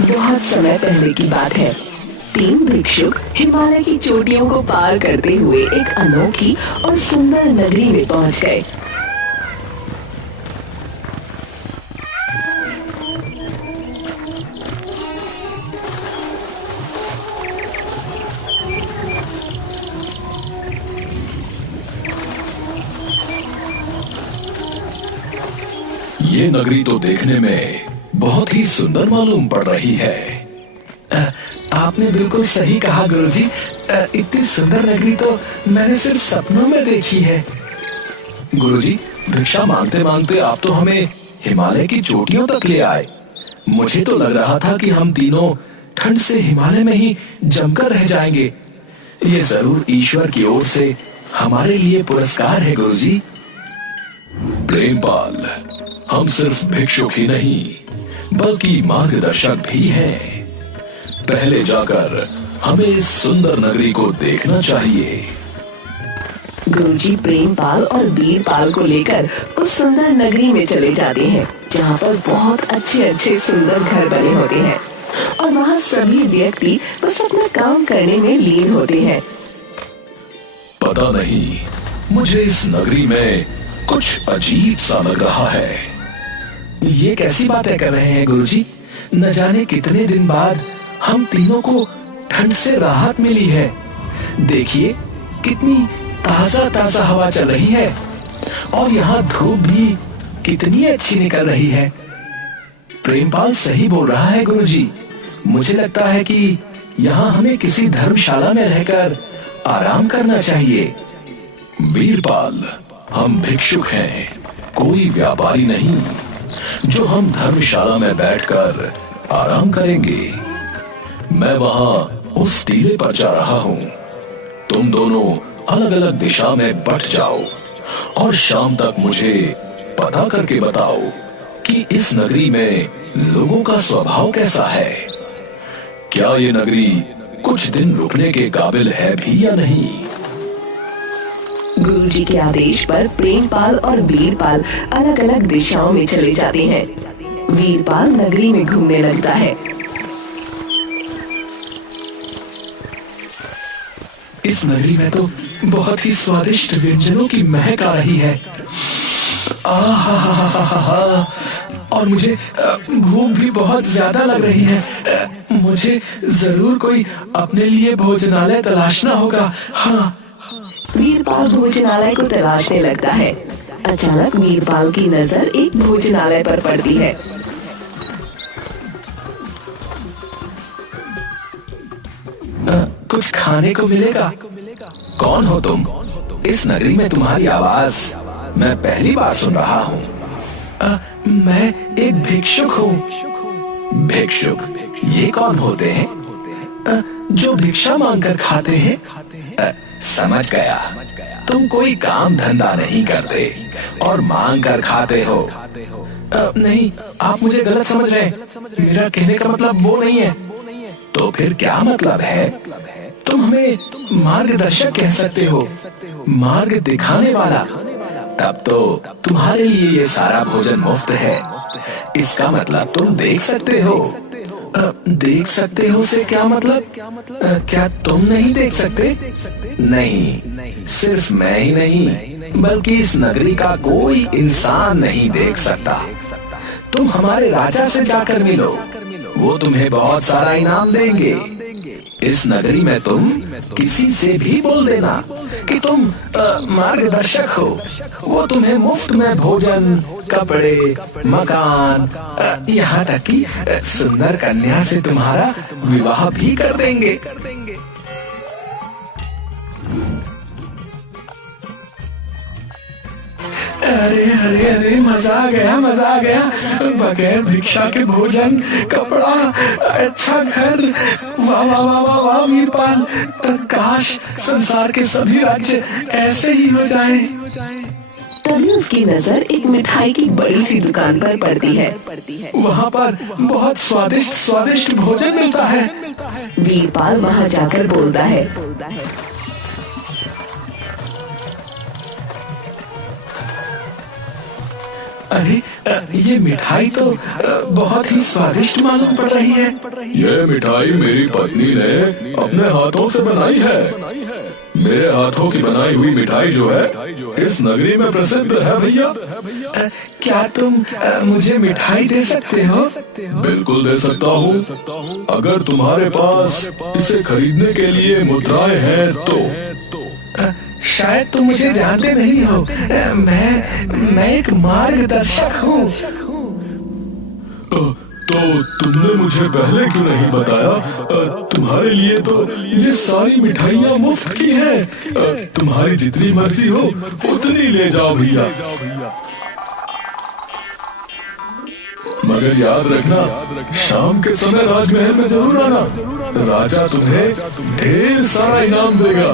बहुत समय पहले की बात है। तीन भिक्षुक हिमालय की चोटियों को पार करते हुए एक अनोखी और सुंदर नगरी में पहुंच गए। ये नगरी तो देखने में बहुत ही सुंदर मालूम पड़ रही है। आपने बिल्कुल सही कहा गुरुजी। इतनी सुंदर नगरी तो मैंने सिर्फ सपनों में देखी है। गुरुजी, भिक्षा मांगते मांगते आप तो हमें हिमालय की चोटियों तक ले आए। मुझे तो लग रहा था कि हम तीनों ठंड से हिमालय में ही जमकर रह जाएंगे। ये जरूर ईश्वर की ओर से हमारे लिए पुरस्कार है गुरुजी। प्रेमपाल, हम सिर्फ भिक्षुक ही नहीं बल्कि मार्गदर्शक भी हैं। पहले जाकर हमें इस सुंदर नगरी को देखना चाहिए। गुरुजी प्रेमपाल और वीरपाल को लेकर उस सुंदर नगरी में चले जाते हैं, जहाँ पर बहुत अच्छे अच्छे सुंदर घर बने होते हैं और वहाँ सभी व्यक्ति बस अपना काम करने में लीन होते हैं। पता नहीं, मुझे इस नगरी में कुछ अजीब सा लग रहा है। ये कैसी बातें कर रहे हैं गुरुजी? न जाने कितने दिन बाद हम तीनों को ठंड से राहत मिली है। देखिए कितनी ताजा ताजा हवा चल रही है और यहाँ धूप भी कितनी अच्छी निकल रही है। प्रेमपाल सही बोल रहा है गुरुजी। मुझे लगता है कि यहाँ हमें किसी धर्मशाला में रहकर आराम करना चाहिए। वीरपाल, हम भिक्षुक हैं, कोई व्यापारी नहीं जो हम धर्मशाला में बैठकर आराम करेंगे। मैं वहां उस टीले पर जा रहा हूं। तुम दोनों अलग अलग दिशा में बढ़ जाओ और शाम तक मुझे पता करके बताओ कि इस नगरी में लोगों का स्वभाव कैसा है। क्या ये नगरी कुछ दिन रुकने के काबिल है भी या नहीं। गुरुजी के आदेश पर प्रेमपाल और वीरपाल अलग अलग दिशाओं में चले जाते हैं। वीरपाल नगरी में घूमने लगता है। इस नगरी में तो बहुत ही स्वादिष्ट व्यंजनों की महक आ रही है। आहा, और मुझे भूख भी बहुत ज्यादा लग रही है। मुझे जरूर कोई अपने लिए भोजनालय तलाशना होगा। हाँ। वीरपाल भोजनालय को तलाशने लगता है। अचानक वीरपाल की नजर एक भोजनालय पर पड़ती है। कुछ खाने को मिलेगा? कौन हो तुम? इस नगरी में तुम्हारी आवाज मैं पहली बार सुन रहा हूँ। मैं एक भिक्षुक हूँ। भिक्षुक? ये कौन होते हैं? जो भिक्षा मांगकर खाते हैं। समझ गया, तुम कोई काम धंधा नहीं करते और मांग कर खाते हो। नहीं, आप मुझे गलत समझ रहे हैं। मेरा कहने का मतलब वो नहीं है। तो फिर क्या मतलब है? तुम हमें मार्गदर्शक कह सकते हो, मार्ग दिखाने वाला। तब तो तुम्हारे लिए ये सारा भोजन मुफ्त है। इसका मतलब तुम देख सकते हो। देख सकते हो से क्या मतलब? क्या तुम नहीं देख सकते? नहीं, सिर्फ मैं ही नहीं बल्कि इस नगरी का कोई इंसान नहीं देख सकता। तुम हमारे राजा से जाकर मिलो, वो तुम्हें बहुत सारा इनाम देंगे। इस नगरी में तुम किसी से भी बोल देना कि तुम मार्गदर्शक हो। वो तुम्हें मुफ्त में भोजन, कपड़े, मकान, यहाँ तक कि सुंदर कन्या से तुम्हारा विवाह भी कर देंगे। अरे अरे अरे, मजा आ गया, मजा आ गया। बगैर भिक्षा के भोजन, कपड़ा, अच्छा घर। वाह वाह वाह वाह वाह वीरपाल, काश संसार के सभी राज्य ऐसे ही हो जाएं। तभी उसकी नजर एक मिठाई की बड़ी सी दुकान पर पड़ती है। वहाँ पर बहुत स्वादिष्ट स्वादिष्ट भोजन मिलता है। वीरपाल वहाँ जाकर बोलता है। अरे ये मिठाई तो बहुत ही स्वादिष्ट मालूम पड़ रही है। ये मिठाई मेरी पत्नी ने अपने हाथों से बनाई है। मेरे हाथों की बनाई हुई मिठाई जो है इस नगरी में प्रसिद्ध है भैया। क्या तुम मुझे मिठाई दे सकते हो? बिल्कुल दे सकता हूँ, अगर तुम्हारे पास इसे खरीदने के लिए मुद्राएं हैं तो। शायद तुम मुझे जानते नहीं हो, मैं एक मार्गदर्शक हूँ। तो तुमने मुझे पहले क्यों नहीं बताया? तुम्हारे लिए तो ये सारी मिठाइयाँ मुफ्त की हैं। तुम्हारी जितनी मर्जी हो उतनी ले जाओ भैया। मगर याद रखना, शाम के समय राजमहल में जरूर आना। राजा तुम्हें ढेर सारा इनाम देगा।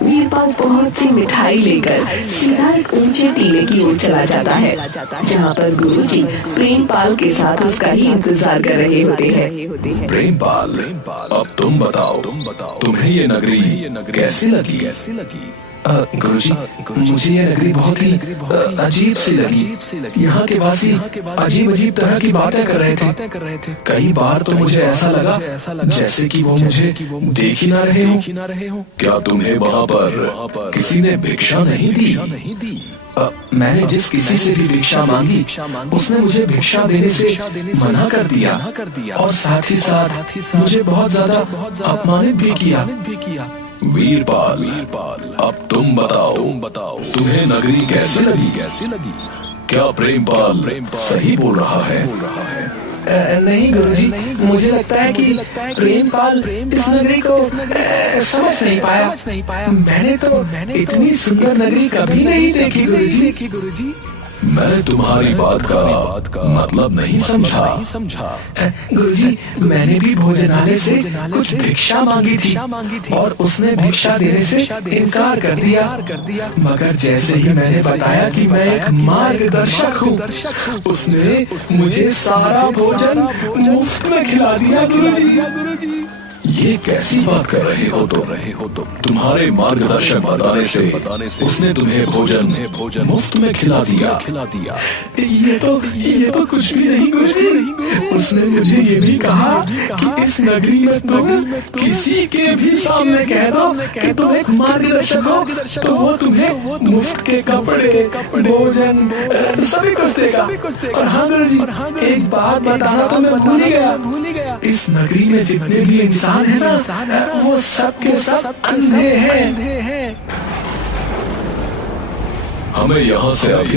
वीरपाल बहुत सी मिठाई लेकर सीधा एक ऊंचे टीले की ओर चला जाता है, जहाँ पर गुरुजी प्रेमपाल के साथ उसका ही इंतजार कर रहे होते हैं। प्रेमपाल, अब तुम बताओ, तुम्हें ये नगरी कैसी लगी? गुरुजी, मुझे ये नगरी बहुत ही अजीब सी लगी। यहाँ के वासी अजीब अजीब तरह की बातें कर रहे थे। कई बार तो मुझे ऐसा लगा जैसे कि वो मुझे देख ही ना रहे हो। क्या तुम्हें वहाँ पर किसी ने भिक्षा नहीं दी? मैंने जिस किसी से भी भिक्षा मांगी उसने मुझे भिक्षा देने से मना कर दिया और साथ ही साथ मुझे बहुत ज्यादा अपमानित भी किया। वीरपाल, अब तुम बताओ, तुम्हें नगरी कैसी लगी? क्या प्रेमपाल सही बोल रहा है? नहीं गुरुजी, मुझे लगता है कि प्रेमपाल इस नगरी को समझ नहीं पाया। मैंने तो इतनी सुंदर नगरी कभी नहीं देखी गुरुजी। मैं तुम्हारी बात का मतलब नहीं समझा। गुरुजी, मैंने भी भोजनालय से कुछ भिक्षा मांगी थी और उसने भिक्षा देने से इनकार कर दिया। मगर जैसे ही मैंने बताया कि मैं एक मार्गदर्शक हूँ, उसने मुझे सारा भोजन मुफ्त में खिला दिया गुरुजी। ये कैसी बात कर रहे हो तुम? तुम्हारे मार्गदर्शक बताने से उसने तुम्हें भोजन मुफ्त में खिला दिया। ये तो कुछ भी नहीं गुरुजी। उसने मुझे ये भी कहा कि इस नगरी में तुम किसी के भी सामने कह दो कि तुम एक मार्गदर्शक हो तो वो तुम्हें मुफ्त के कपड़े, भोजन, सभी कुछ देगा। और हाँ गुरुजी, एक बात बताना तो मैं भूल ही गया। इस नगरी में जितने भी इंसान है ना, वो सब के सब अंधे हैं। हमें यहाँ से अभी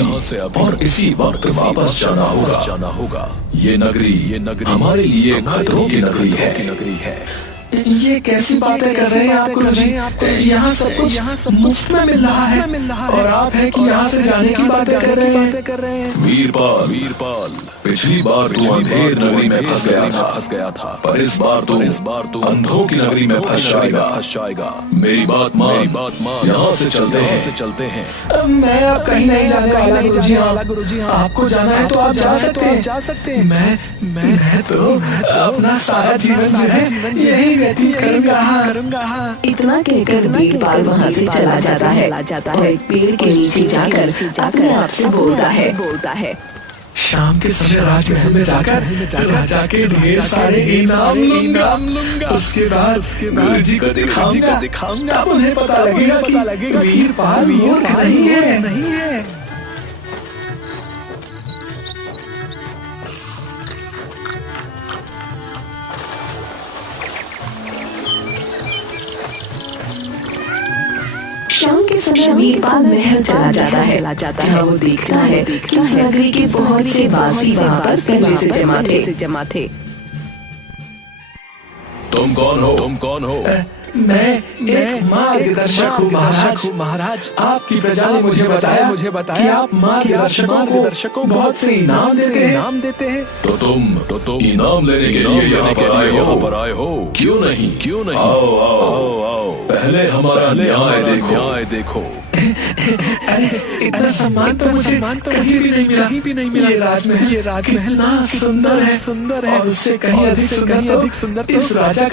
और इसी वक्त वापस जाना होगा। ये नगरी हमारे लिए खतरों की नगरी है। ये कैसी बातें कर रहे हैं आप गुरुजी? यहाँ सब कुछ मुफ्त में मिल रहा है और आप हैं कि यहाँ से जाने की बातें कर रहे हैं। वीरपाल, पिछली बार तू अंधेर नगरी में फंस गया था, पर इस बार तू अंधों की नगरी में फंस जाएगा। मेरी बात मान, यहाँ से चलते हैं। मैं अब कहीं नहीं जाने वाला गुरुजी। आपको जाना है तो आप जा सकते हैं। मैं तो अपना सारा जीवन जो है यही व्यतीत करूंगा। इतना कहकर वीरपाल वहाँ से चला जाता है और एक पेड़ के नीचे जाकर अपने आप से बोलता है। शाम के समय राजमहल में जाकर राजा के ढेर सारे इनाम लूंगा। उसके बाद गुरुजी को दिखाऊंगा। तब उन्हें पता लगेगा कि वीरपाल मूर्ख नहीं है। शाम के समय वीरपाल महल चला जाता है, जहाँ वो देखता है कि उस नगरी के बहुत से वासी वहाँ पर पहले से जमा थे। तुम कौन हो? मैं एक मार्गदर्शक हूँ महाराज। आपकी प्रजा ने मुझे बताया कि आप मार्गदर्शकों को बहुत से इनाम देते हैं। तो तुम इनाम लेने के लिए यहाँ पर आए हो? क्यों नहीं? आओ, पहले हमारा न्याय देखो। इतना सम्मान तो मुझे कहीं भी नहीं मिला। ये राजमहल ना सुंदर है और उससे कहीं अधिक सुंदर इस राजा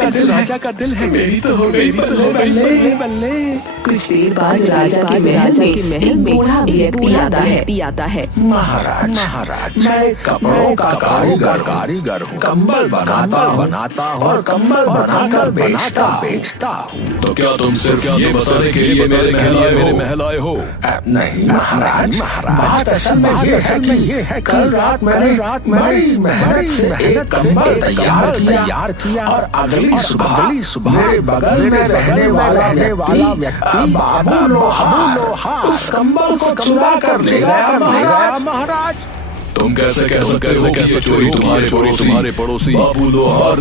का दिल है। मेरी तो हो गई बल्ले। कुछ देर बाद राजा के महल में एक बूढ़ा व्यक्ति आता है। महाराज मैं कपड़ों का कारीगर हूँ। कंबल बनाता और कंबल बनाकर बेचता हूँ। तो क्या तुम सिर्फ ये बताने के लिए मेरे महल आए हो? नहीं महाराज, बात असल में ये है, कल रात मैंने बड़ी मेहनत से एक कंबल तैयार किया और अगली सुबह मेरे बगल में रहने वाला व्यक्ति बाबू लोहार उस कंबल को चुरा कर ले गया महाराज। तुम कैसे कह सकते हो कि ये चोरी तुम्हारे पड़ोसी बाबू लोहार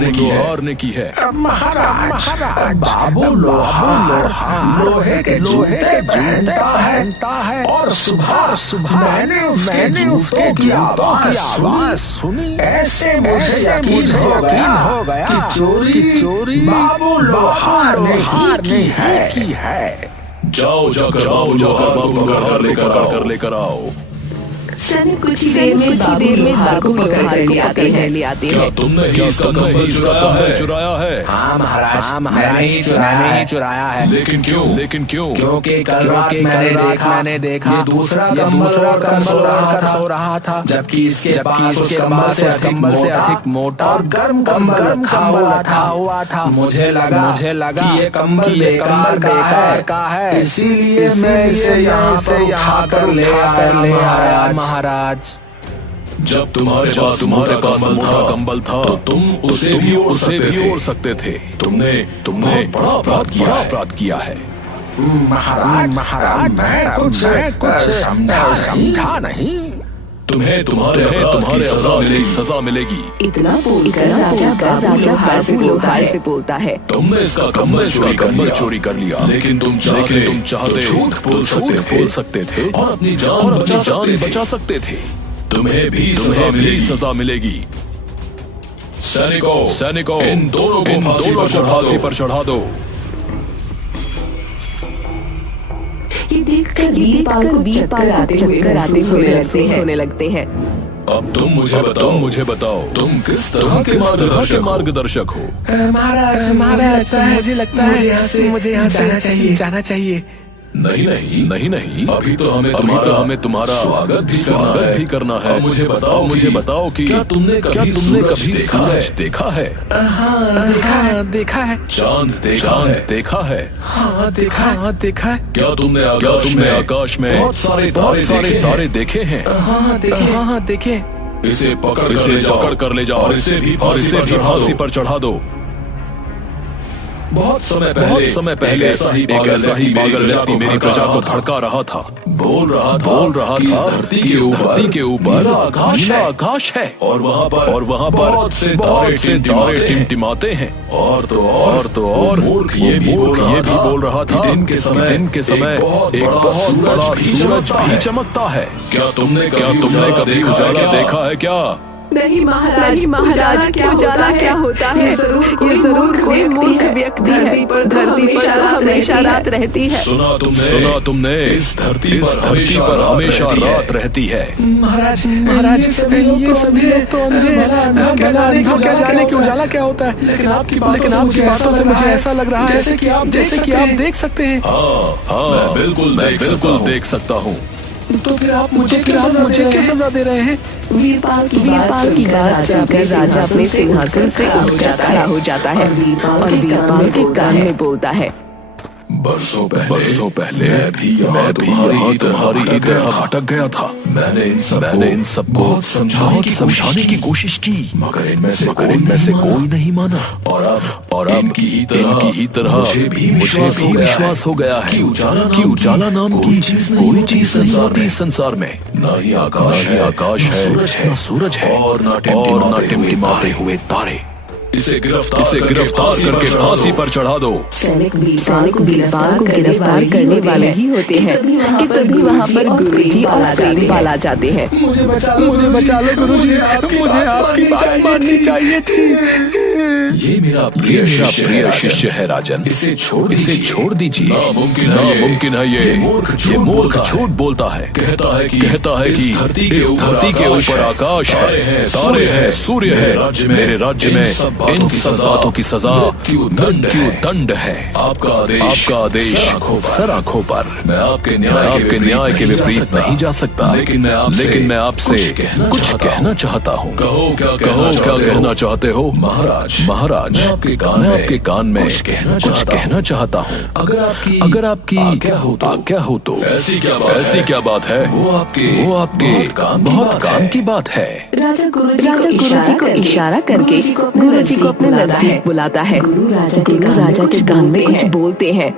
ने की है? महाराज बाबू लोहार लोहे के जूते पहनता है और सुबह मैंने उसके जूतों की आवाज सुनी। ऐसे मुझे यकीन हो गया कि चोरी बाबू लोहार ने की है। जाओ बाबू लोहार लेकर आओ। सैनिक कुछ ही देर में बाबू लोहार को पकड़ कर ले आते हैं। तुमने ही इसका कंबल चुराया है? हाँ महाराज, मैंने ही चुराया है। लेकिन क्यों? क्योंकि कल रात मैंने देखा ये दूसरा कंबल सो रहा था, जबकि इसके कंबल से अधिक मोटा और गर्म कंबल रखा हुआ था। मुझे लगा कि ये कंबल बेकार का है, इसीलिए मैं इसे यहाँ पर ले आया महाराज। जब तुम्हारे पास कंबल था तो तुम उसे भी ओढ़ सकते थे। तुमने बड़ा अपराध किया है। महाराज मैं कुछ समझा नहीं। तुम्हें तुम्हारे सजा मिलेगी। इतना बोलकर राजा बाबू लोहार से बोलता है। तुमने इसका कंबल चोरी कर लिया, लेकिन तुम चाहते झूठ बोल सकते थे और अपनी जान बचा सकते थे। तुम्हें भी सजा मिलेगी। सैनिकों इन दोनों को फांसी पर चढ़ा दो। ये देखकर वीरपाल को चक्कर आते हुए सोने लगते हैं। अब तुम मुझे बताओ तुम किस तरह के मार्गदर्शक हो? महाराज मुझे लगता है मुझे यहाँ से जाना चाहिए। नहीं, अभी तो हमें तुम्हारा स्वागत भी करना है। मुझे बताओ कि क्या तुमने कभी सूरज देखा है? हाँ देखा है। चांद देखा है? हाँ देखा है। क्या तुमने आकाश में बहुत सारे तारे देखे हैं? हाँ देखे। इसे पकड़ कर ले जाओ और इसे भी फांसी पर चढ़ा दो। बहुत समय पहले ऐसा ही पागल जाति मेरी प्रजा को भड़का रहा था। बोल रहा था कि धरती के ऊपर आकाश है और वहाँ पर बहुत से तारे टिमटिमाते हैं। और तो और मूर्ख ये भी बोल रहा था दिन के समय एक बहुत बड़ा सूरज भी चमकता है। क्या तुमने कभी उजाला देखा है क्या? नहीं महाराज क्या होता है? ये जरूर कोई मूर्ख व्यक्ति है। धरती पर हमेशा रात रहती है। सुना तुमने इस धरती पर हमेशा रात रहती है। महाराज ये सभी लोग तो क्या जाने कि उजाला क्या होता है। लेकिन आपकी बातों से मुझे ऐसा लग रहा है जैसे कि आप देख सकते हैं। हाँ बिल्कुल देख सकता हूँ। तो फिर आप मुझे क्यों सजा दे रहे हैं? वीरपाल की बात सुनकर राजा अपने सिंहासन से उठकर खड़ा हो जाता है और वीरपाल के कान में बोलता है। बरसों पहले मैं भी तुम्हारी ही तरह भटक गया था। मैंने इन सब को समझाने की कोशिश की, मगर इनमें से कोई नहीं माना। और इनकी ही तरह मुझे भी विश्वास हो गया है कि उजाला नाम की कोई चीज नहीं होती संसार में। न ही आकाश है, न सूरज है और न टिमटिमाते हुए तारे। इसे गिरफ्तार करके फांसी पर चढ़ा दो। सैनिक वीरपाल को गिरफ्तार करने वाले ही होते हैं कि तभी वहाँ पर गुरुजी और प्रेमपाल आ जाते हैं। मुझे बचा लो गुरुजी, मुझे आपकी बात माननी चाहिए थी। ये मेरा प्रिय शिष्य है राजन, इसे छोड़ दीजिए। नामुमकिन है ये मूर्ख झूठ बोलता है। कहता है कि इस धरती के ऊपर आकाश है, तारे हैं, सूर्य है। मेरे राज्य में इन सब बातों की सजा दंड है। आपका आदेश सर आंखों पर। मैं आपके न्याय के विपरीत नहीं जा सकता, लेकिन मैं आपसे कुछ कहना चाहता हूँ। कहो क्या कहना चाहते हो? महाराज मैं आपके कान में कुछ कहना चाहता हूँ। अगर आपकी आज्ञा हो तो। ऐसी क्या बात है? वो आपके बहुत काम की बात है। राजा गुरुजी को इशारा करके गुरुजी को अपने नजदीक बुलाता है। गुरु राजा के कान में कुछ बोलते हैं।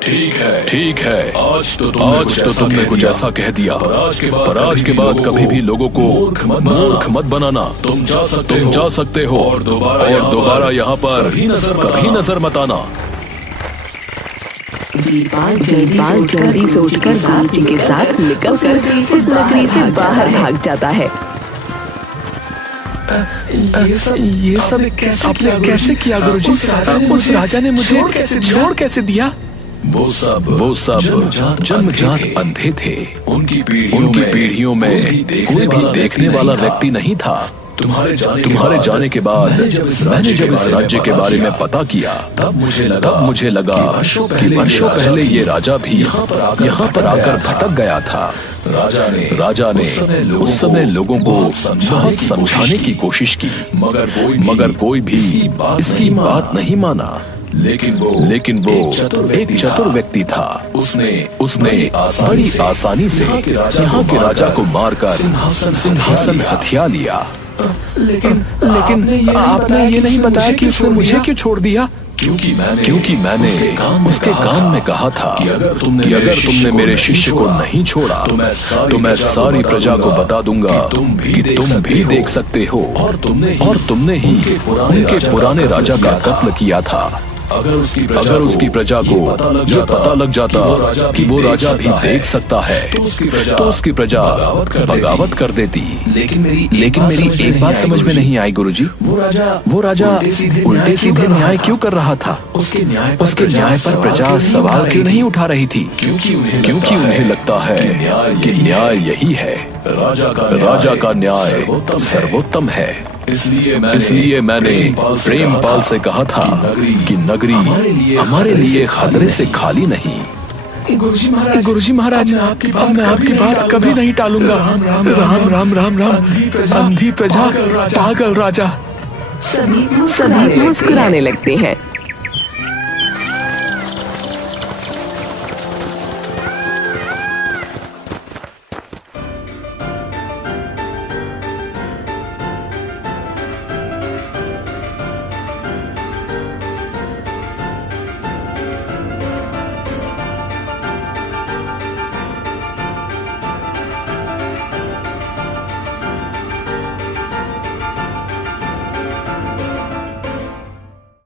ठीक है, आज तो तुमने कुछ ऐसा कह दिया, पर आज के बाद कभी भी लोगों को मूर्ख मत बनाना। तुम जा सकते हो और दोबारा यहाँ पर कभी नजर मत आना। वीरपाल जल्दी से उठकर गुरुजी के साथ निकलकर उस नगरी से बाहर भाग जाता है। ये सब आपने कैसे किया गुरुजी? उस राजा ने मुझे छोड़ कैसे दिया? वो सब जन्मजात अंधे थे। उनकी पीढ़ियों में कोई भी देखने वाला व्यक्ति नहीं था। तुम्हारे जाने के बाद मैंने जब इस राज्य के बारे में पता किया, तब मुझे लगा कि वर्षों पहले ये राजा भी यहाँ पर आकर भटक गया था। राजा ने उस समय लोगों को बहुत समझाने की कोशिश की, मगर कोई भी इसकी बात नहीं माना। लेकिन वो एक चतुर व्यक्ति था। उसने बड़ी आसानी से यहाँ के राजा को मारकर सिंहासन हथिया लिया। लेकिन आपने ये नहीं बताया कि उसने मुझे क्यों छोड़ दिया? क्योंकि मैंने उसके कान में कहा था कि अगर तुमने मेरे शिष्य को नहीं छोड़ा तो मैं सारी प्रजा को बता दूंगा कि तुम भी देख सकते हो, और तुमने ही उनके पुराने राजा का कत्ल किया था। अगर उसकी प्रजा को ये पता लग जाता कि वो राजा भी देख सकता है, तो उसकी प्रजा बगावत कर देती। लेकिन मेरी एक बात समझ में नहीं आई गुरुजी। वो राजा उल्टे सीधे न्याय क्यों कर रहा था? उसके न्याय पर प्रजा सवाल क्यों नहीं उठा रही थी? क्योंकि उन्हें लगता है कि न्याय यही है, राजा का न्याय सर्वोत्तम है। इसलिए मैंने प्रेमपाल से कहा था कि नगरी हमारे लिए खतरे से खाली नहीं। गुरुजी महाराज, मैं आपकी बात कभी नहीं टालूंगा। राम अंधी प्रजा, पागल राजा। सभी मुस्कुराने लगते हैं।